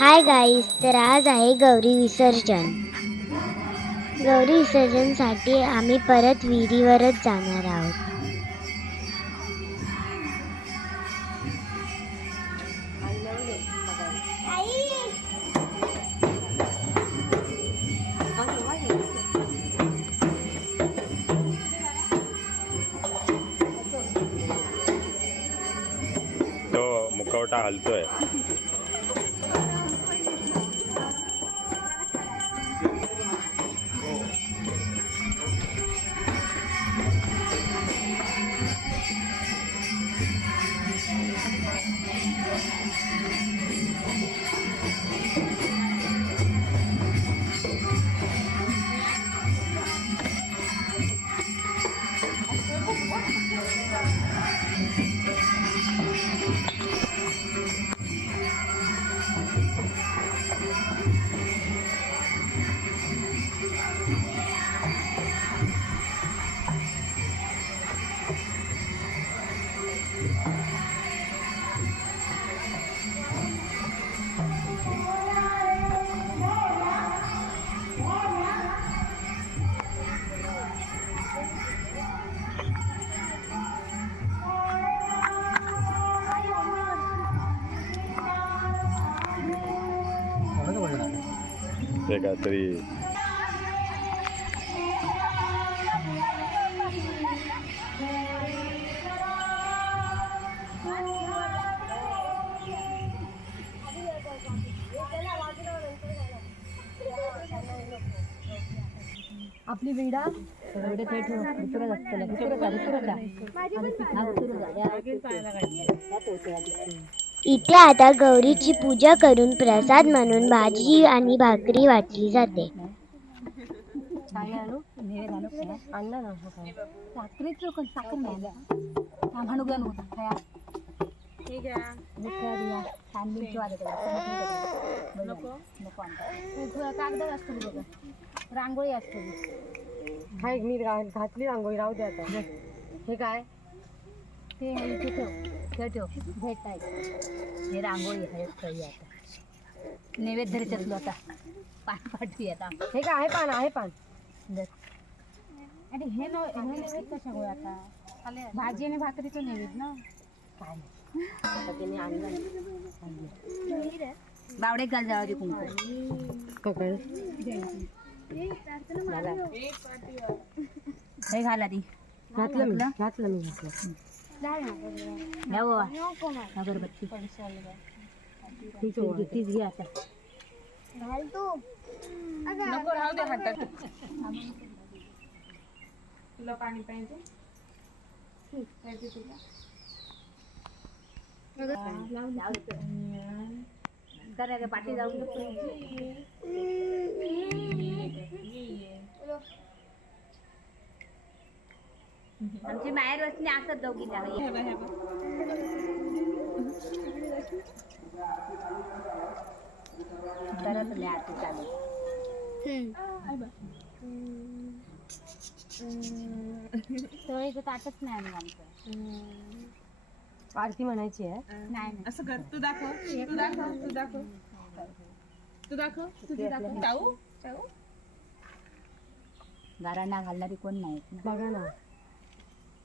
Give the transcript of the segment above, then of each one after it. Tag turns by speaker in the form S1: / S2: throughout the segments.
S1: Hi guys तर आज आहे गौरी विसर्जन. गौरी विसर्जनसाठी आम्ही परत विहिरीवरच जाणार आहोत.
S2: 对。हलतोय ते काहीतरी
S3: आपली विडा एवढे ते ठेव दुसरं लागतं दुसरं जा दुसरं जा हा, दुसरं जा.
S1: इथे आता गौरीची पूजा करून प्रसाद म्हणून भाजी आणि भाकरी वाटली जाते.
S3: दिया. रांगोळी असते
S4: हाय मी घातली रांगोळी राहू दे आता. हे काय?
S3: ते ठेव ठेव. भेटायचं हे रांगोळी आहे सही आता. नैवेद्य धरच्यातलो आता. पान पाठवी आता.
S4: हे काय आहे पान आहे पान.
S3: आणि हे न हे नैवेद्य कशामुळे आता? भाजी आणि भाकरीचं नैवेद्य ना? काय?
S4: आता त्याने आणलं.
S3: बावडे घाल जावा दे कुंकू हे घाला ती
S4: घातलं मी घातलं मी घातलं.
S3: घ्या बाबा. अगरबत्ती. तीच घे तीच घे आता. करा रे, पाठी जाऊन आमची माहेर वसनी असत दोघी करत लय आरती चालू. तळीचं ताटच नाही आम्ही आमचं.
S4: आरती म्हणायची आहे.
S3: नाही नाही.
S5: असं कर तू दाखव तू दाखव तू दाखव. तू दाखव तुझी दाखव. चाऊ चाऊ.
S3: घरांना घालणारी कोण नाही
S4: बघा ना.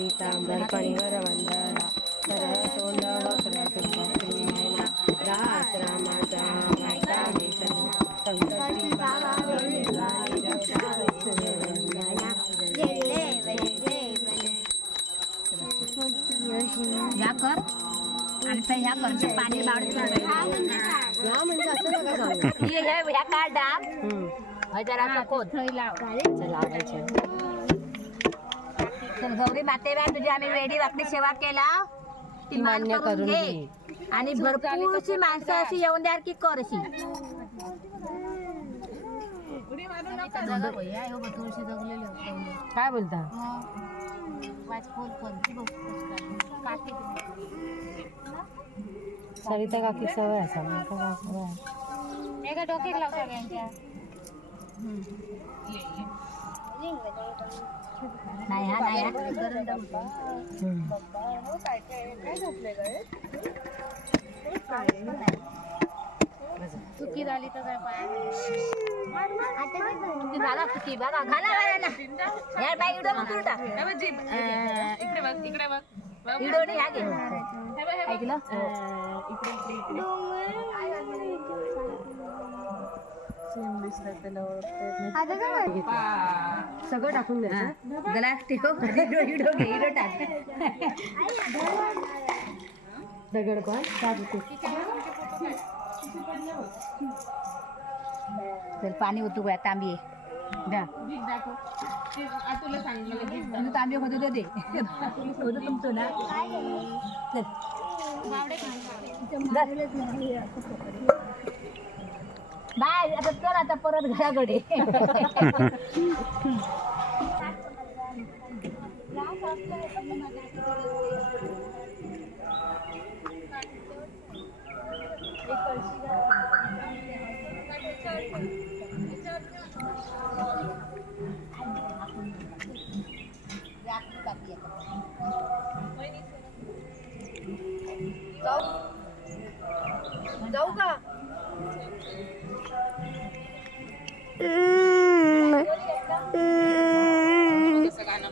S4: पीतांबर पणिवर वंदना सरळ सोंड वक्र तुंबा रात रामाचा माता
S1: जय देव जय देव
S3: ह्या कर तर ह्या कर ते पाणी
S4: या म्हणजे असं नका सांगू
S3: ह्या काढ.
S4: हम्म.
S3: हय जरा कोण
S4: चला, लावायचं.
S3: तर गौरी मातेला तुझी आम्ही वेडी वाकडी सेवा केला. ती मान
S4: मान्य
S3: करून
S4: करून
S3: घे. आणि भरपूरशी माणसं अशी येऊन द्या की कर अशी
S5: उडी मारू नका.
S4: काय बोलता? सरिता काकी सवय असा तर काय सवय आहे.
S3: नाही हा नाही हा. झाला चुकी बघा घाला घाला ना या बाई इडो मग उलटा
S5: बघ जीभ. इकडे बघ इकडे बघ. बघ.
S3: इडो नाही ह्या घे.
S5: हे बघ, बघ.
S4: सगळं टाकून द्यायचं.
S3: गलास ठेव. घे टाक.
S4: दगड पण टाकू
S3: तर पाणी ओतू गोया तांबी
S4: द्या.
S5: जीभ दाखव. जीभ, आ, तुला सांगितलं जीभ दाखव.
S3: तू तांबी होतो दे दे. होतो तुमचं ना. चल. बाय आता चल आता परत घराकडे. जाऊ का?
S5: असं गाणं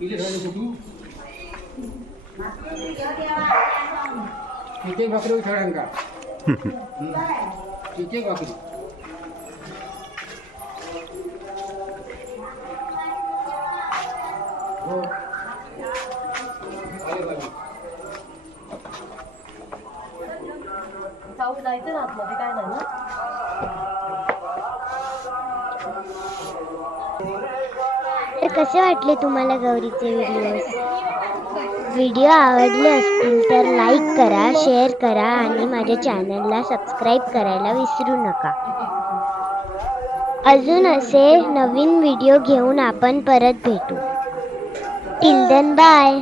S6: Ini dari kudu. Kita bakal enggak. Kita bakal.
S4: जाऊ जायचं ना आतमध्ये काय नाही ना?
S1: तर कसे वाटले तुम्हाला गौरीचे व्हिडिओ व्हिडिओ आवडले असतील तर लाईक करा शेअर करा आणि माझ्या चॅनलला सबस्क्राईब करायला विसरू नका. अजून असे नवीन व्हिडिओ घेऊन आपण परत भेटू. Till then bye